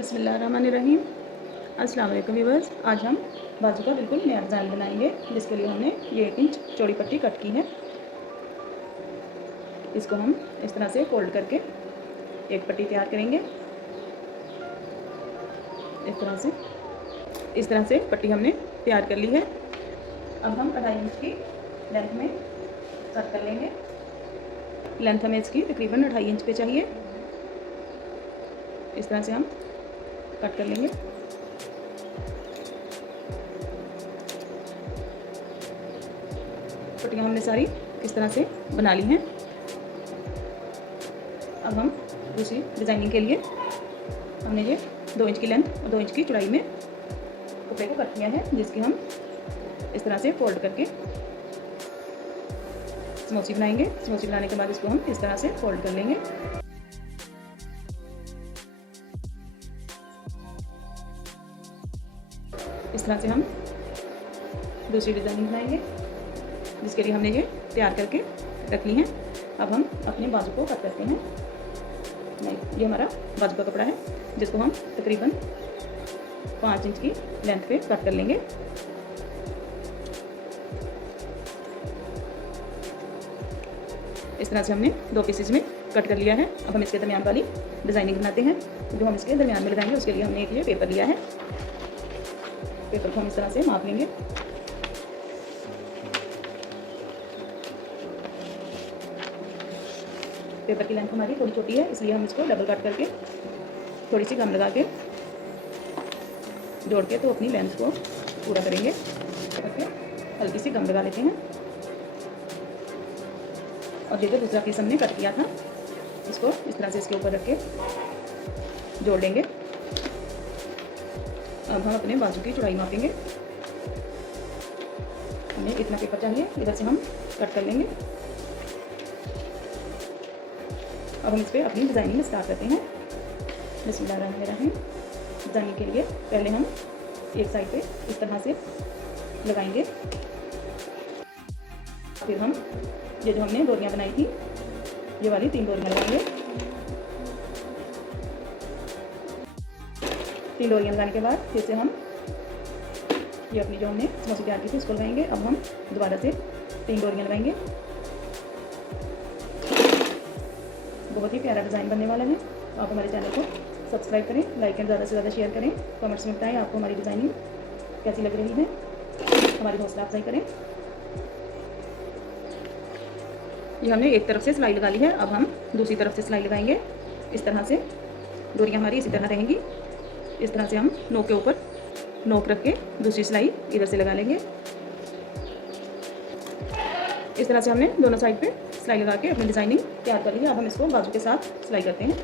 बिस्मिल्लाहिर्रहमानिर्रहीम। अस्सलाम वालेकुम व्यूअर्स। आज हम बाजू का बिल्कुल नया डिज़ाइन बनाएंगे, जिसके लिए हमने ये 1 इंच चौड़ी पट्टी कट की है। इसको हम इस तरह से फोल्ड करके एक पट्टी तैयार करेंगे। इस तरह से पट्टी हमने तैयार कर ली है। अब हम 2.5 इंच की लेंथ में कट कर लेंगे। लेंथ हमें इसकी तकरीबन 2.5 इंच पे चाहिए। इस तरह से हम कट कर लेंगे। पट्टियाँ हमने सारी इस तरह से बना ली हैं। अब हम दूसरी डिज़ाइनिंग के लिए हमने ये 2 इंच की लेंथ और 2 इंच की चौड़ाई में कपड़े को कट किया है, जिसकी हम इस तरह से फोल्ड करके समोसी बनाएंगे। समोसी बनाने के बाद इसको हम इस तरह से फोल्ड कर लेंगे। इस तरह से हम दूसरी डिज़ाइनिंग बनाएंगे, जिसके लिए हमने ये तैयार करके रख ली है। अब हम अपने बाजू को कट करते हैं। ये हमारा बाजू का कपड़ा है, जिसको हम तकरीबन 5 इंच की लेंथ पे कट कर लेंगे। इस तरह से हमने 2 पीसेज में कट कर लिया है। अब हम इसके दरमियान वाली डिज़ाइनिंग बनाते हैं। जो हम इसके दरमियान में लगाएंगे, उसके लिए हमने एक ये पेपर लिया है। पेपर को हम इस तरह से माप लेंगे। पेपर की लेंथ हमारी थोड़ी छोटी है, इसलिए हम इसको डबल कट करके थोड़ी सी गम लगा के जोड़ के तो अपनी लेंथ को पूरा करेंगे। करके हल्की सी गम लगा लेते हैं। और ये जो दूसरा पीस हमने कट किया था, इसको इस तरह से इसके ऊपर रख के जोड़ लेंगे। अब हम अपने बाजू की चौड़ाई मापेंगे। हमें इतना पेपर चाहिए, इधर से हम कट कर लेंगे। अब हम इस पर अपनी डिज़ाइनिंग स्टार्ट करते हैं। बिस्मिल्लाहिर्रहमानिर्रहीम। डिज़ाइनिंग के लिए पहले हम एक साइड पे इस तरह से लगाएंगे। फिर हम ये जो हमने डोरियाँ बनाई थी, ये वाली 3 डोरियाँ लगाएंगे। 3 डोरियाँ लगाने के बाद फिर से हम ये अपनी जो हमने समोसी तैयार की थी, उसको लगाएंगे। अब हम दोबारा से 3 डोरियाँ लगाएंगे। बहुत ही प्यारा डिज़ाइन बनने वाला है। आप हमारे चैनल को सब्सक्राइब करें, लाइक एंड ज़्यादा से ज़्यादा शेयर करें। कमेंट्स में बताएं आपको हमारी डिज़ाइनिंग कैसी लग रही है। हमारी हौसला अफजाई करें। ये हमने एक तरफ से सिलाई लगा ली है। अब हम दूसरी तरफ से सिलाई लगाएंगे। इस तरह से डोरियाँ हमारी इसी तरह रहेंगी। इस तरह से हम नोक के ऊपर नोक रख के दूसरी सिलाई इधर से लगा लेंगे। इस तरह से हमने दोनों साइड पे सिलाई लगा के अपनी डिज़ाइनिंग तैयार कर ली है। अब हम इसको बाजू के साथ सिलाई करते हैं।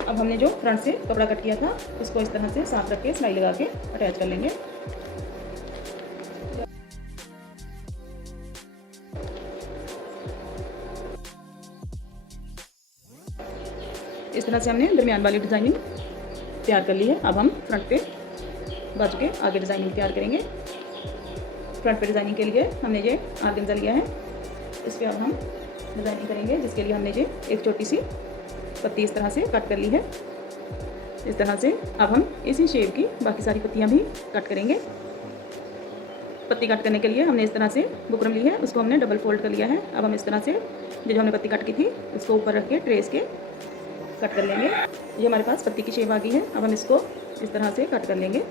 अब हमने जो फ्रंट से कपड़ा कट किया था, उसको इस तरह से साथ रख के सिलाई लगा के अटैच कर लेंगे। इस तरह से हमने दरमियान वाली डिज़ाइनिंग तैयार कर ली है। अब हम फ्रंट पे बाजू के आगे डिज़ाइनिंग तैयार करेंगे। फ्रंट पे डिज़ाइनिंग के लिए हमने ये आर्गेन्जा लिया है। इस पर अब हम डिज़ाइनिंग करेंगे, जिसके लिए हमने ये एक छोटी सी पत्ती इस तरह से कट कर ली है। इस तरह से अब हम इसी शेप की बाकी सारी पत्तियां भी कट करेंगे। पत्ती कट करने के लिए हमने इस तरह से बुकरम ली है, उसको हमने डबल फोल्ड कर लिया है। अब हम इस तरह से जो हमने पत्ती कट की थी, उसको ऊपर रख के ट्रेस के कट कर लेंगे। ये हमारे पास पत्ती की शेप आ गई है। अब हम इसको इस तरह से कट कर लेंगे।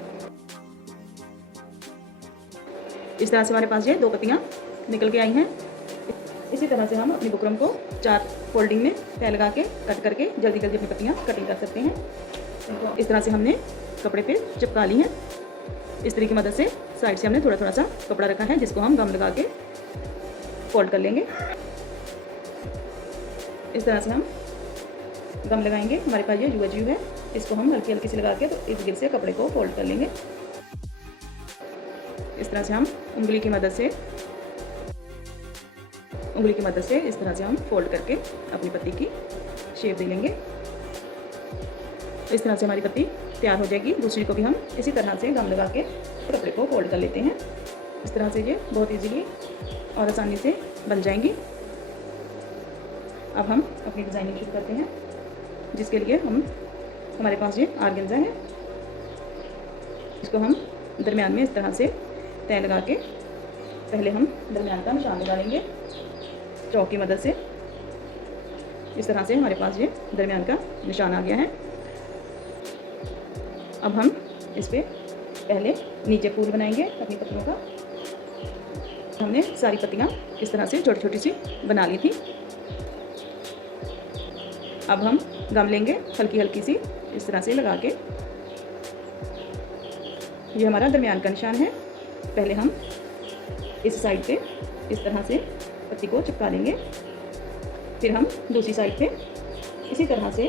इस तरह से हमारे पास ये 2 पत्तियाँ निकल के आई हैं। इसी तरह से हम अपनी बुकरम को 4 फोल्डिंग में तय लगा के कट करके जल्दी जल्दी अपनी पत्तियाँ कटिंग कर सकते हैं। तो इस तरह से हमने कपड़े पे चिपका ली हैं। इस तरीके की मदद से साइड से हमने थोड़ा थोड़ा सा कपड़ा रखा है, जिसको हम गम लगा के फोल्ड कर लेंगे। इस तरह से हम गम लगाएंगे। हमारे पास ये UHU है, इसको हम हल्की हल्की से लगा के तो इर्द गिर्द से कपड़े को फोल्ड कर लेंगे। इस तरह से हम उंगली की मदद से इस तरह से हम फोल्ड करके अपनी पत्ती की शेप दे लेंगे। इस तरह से हमारी पत्ती तैयार हो जाएगी। दूसरी को भी हम इसी तरह से गम लगा के कपड़े को फोल्ड कर लेते हैं। इस तरह से ये बहुत इजीली और आसानी से बन जाएंगी। अब हम अपनी डिज़ाइनिंग शुरू करते हैं, जिसके लिए हमारे पास ये आर्गेन्जा है। इसको हम दरमियान में इस तरह से तय लगा के पहले हम दरमियान का निशान लगा लेंगे चौक की मदद से। इस तरह से हमारे पास ये दरमियान का निशान आ गया है। अब हम इस पर पहले नीचे फूल बनाएंगे अपनी पत्तियों का। हमने सारी पत्तियाँ इस तरह से छोटी छोटी सी बना ली थी। अब हम गम लेंगे हल्की हल्की सी इस तरह से लगा के। ये हमारा दरमियान का निशान है। पहले हम इस साइड पे इस तरह से पत्ती को चिपका लेंगे, फिर हम दूसरी साइड पे इसी तरह से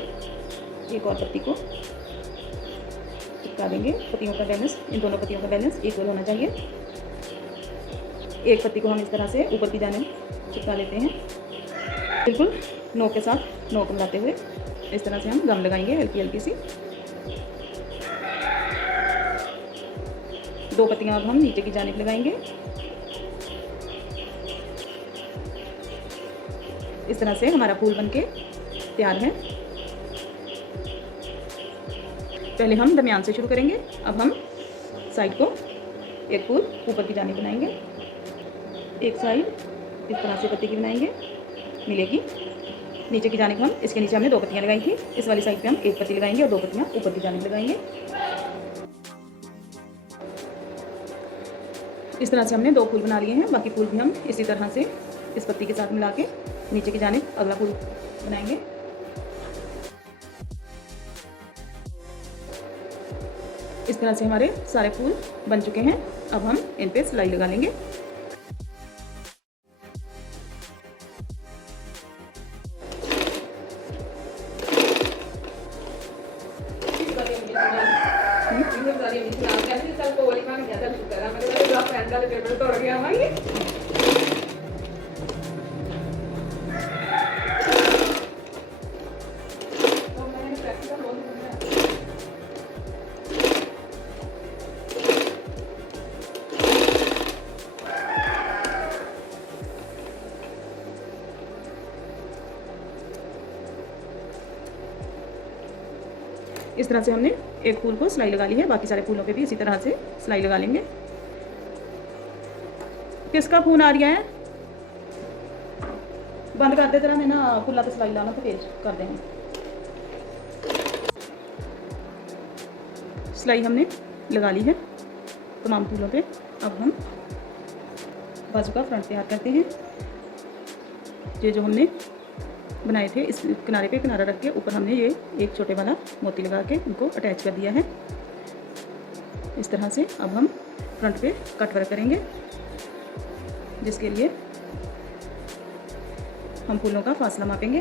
एक और पत्ती को चिपका देंगे। पत्तियों का बैलेंस, इन दोनों पत्तियों का बैलेंस इक्वल होना चाहिए। एक पत्ती को हम इस तरह से ऊपर की जानिब चिपका लेते हैं, बिल्कुल नोक के साथ नोक मिलाते हुए। इस तरह से हम गम लगाएंगे हल्की हल्की सी। दो पत्तियां अब हम नीचे की जानिब लगाएंगे। इस तरह से हमारा फूल बनके तैयार है। पहले हम दरमियान से शुरू करेंगे। अब हम साइड को एक फूल ऊपर की जानिब बनाएंगे। एक साइड इस तरह से पत्ती की बनाएंगे, मिलेगी। नीचे की जानिब हम, इसके नीचे हमने दो पत्तियां लगाई थी, इस वाली साइड पे हम एक पत्ती लगाएंगे और दो पत्तियां ऊपर की जानिब लगाएंगे। इस तरह से हमने दो फूल बना लिए हैं। बाकी फूल भी हम इसी तरह से इस पत्ती के साथ मिला के नीचे की जानिब अगला फूल बनाएंगे। इस तरह से हमारे सारे फूल बन चुके हैं। अब हम इन पे सिलाई लगा लेंगे। इस तरह से हमने एक फूल को सिलाई लगा ली है। बाकी सारे फूलों पे भी इसी तरह से सिलाई लगा लेंगे। किसका फोन आ रहा है? बंद कर दे जरा, मैं ना फुला तो सिलाई लाना तो तेज कर देंगे। सिलाई हमने लगा ली है तमाम फूलों पे। अब हम बाजू का फ्रंट तैयार करते हैं। ये जो हमने बनाए थे, इस किनारे पे किनारा रख के ऊपर हमने ये एक छोटे वाला मोती लगा के इनको अटैच कर दिया है इस तरह से। अब हम फ्रंट पे कट वर्क करेंगे, जिसके लिए हम फूलों का फासला मापेंगे।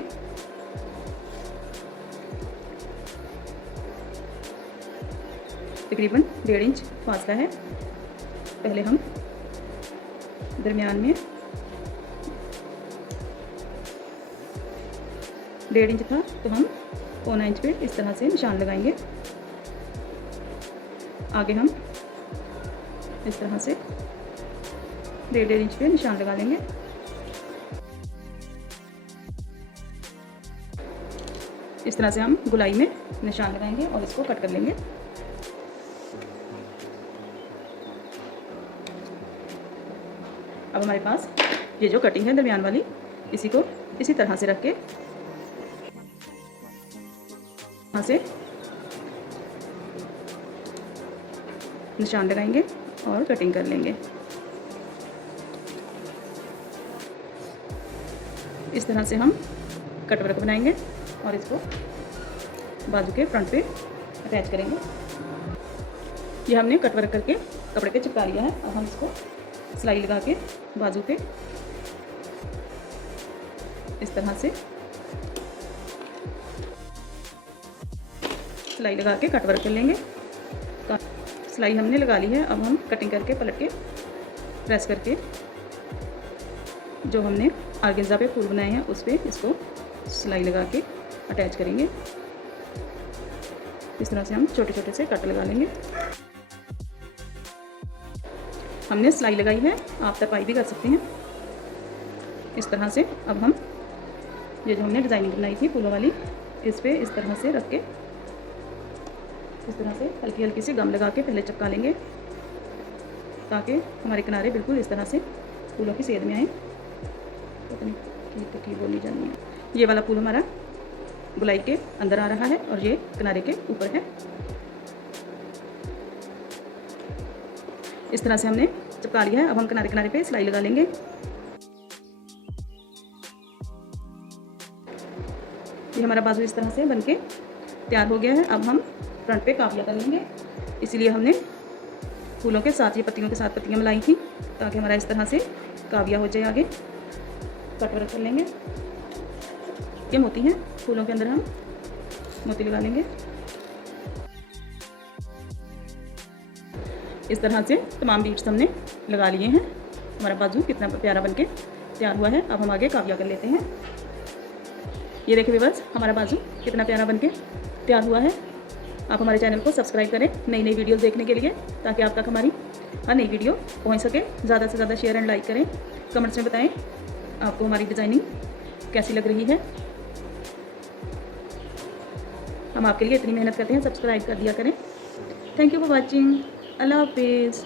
तकरीबन 1.5 इंच फासला है। पहले हम दरमियान में 1.5 इंच था, तो हम 1.25 इंच पे इस तरह से निशान लगाएंगे। आगे हम इस तरह से 1.5 इंच पे निशान लगा लेंगे। इस तरह से हम गुलाई में निशान लगाएंगे और इसको कट कर लेंगे। अब हमारे पास ये जो कटिंग है दरमियान वाली, इसी को इसी तरह से रख के यहाँ से निशान लगाएंगे और कटिंग कर लेंगे। इस तरह से हम कट वर्क बनाएंगे और इसको बाजू के फ्रंट पे अटैच करेंगे। ये हमने कट वर्क करके कपड़े पे चिपका लिया है। अब हम इसको सिलाई लगा के बाजू पे इस तरह से सिलाई लगा के कट वर्क कर लेंगे। सिलाई हमने लगा ली है। अब हम कटिंग करके पलट के प्रेस करके जो हमने आर्गेन्जा पे फूल बनाए हैं उस पर इसको सिलाई लगा के अटैच करेंगे। इस तरह से हम छोटे छोटे से कट लगा लेंगे। हमने सिलाई लगाई है, आप तरपाई भी कर सकते हैं। इस तरह से अब हम ये जो हमने डिज़ाइनिंग बनाई थी फूलों वाली, इस पे इस तरह से रख के इस तरह से हल्की हल्की सी गम लगा के पहले चिपका लेंगे, ताकि हमारे किनारे बिल्कुल इस तरह से फूलों की सेध में आए। पता नहीं ठीक बोली जानी है। ये वाला फूल हमारा गुलाई के अंदर आ रहा है और ये किनारे के ऊपर है। इस तरह से हमने चिपका लिया है। अब हम किनारे किनारे पे सिलाई लगा लेंगे। ये हमारा बाजू इस तरह से बनके तैयार हो गया है। अब हम फ्रंट पे काफिया कर लेंगे, इसीलिए हमने फूलों के साथ ये पत्तियों के साथ पत्तियां मिलाई थी, ताकि हमारा इस तरह से काफिया हो जाए। आगे कट वर्क कर लेंगे। ये मोती हैं, फूलों के अंदर हम मोती लगा लेंगे। इस तरह से तमाम बीट्स हमने लगा लिए हैं। हमारा बाजू कितना प्यारा बनके तैयार हुआ है। अब हम आगे काफिया कर लेते हैं। ये देखिए व्यूअर्स, हमारा बाजू कितना प्यारा बनके तैयार हुआ है। आप हमारे चैनल को सब्सक्राइब करें नई नई वीडियोस देखने के लिए, ताकि आप तक हमारी हर नई वीडियो पहुंच सके। ज़्यादा से ज़्यादा शेयर एंड लाइक करें। कमेंट्स में बताएं आपको हमारी डिज़ाइनिंग कैसी लग रही है। हम आपके लिए इतनी मेहनत करते हैं, सब्सक्राइब कर दिया करें। Thank you for watching. अल्लाह हाफिज़।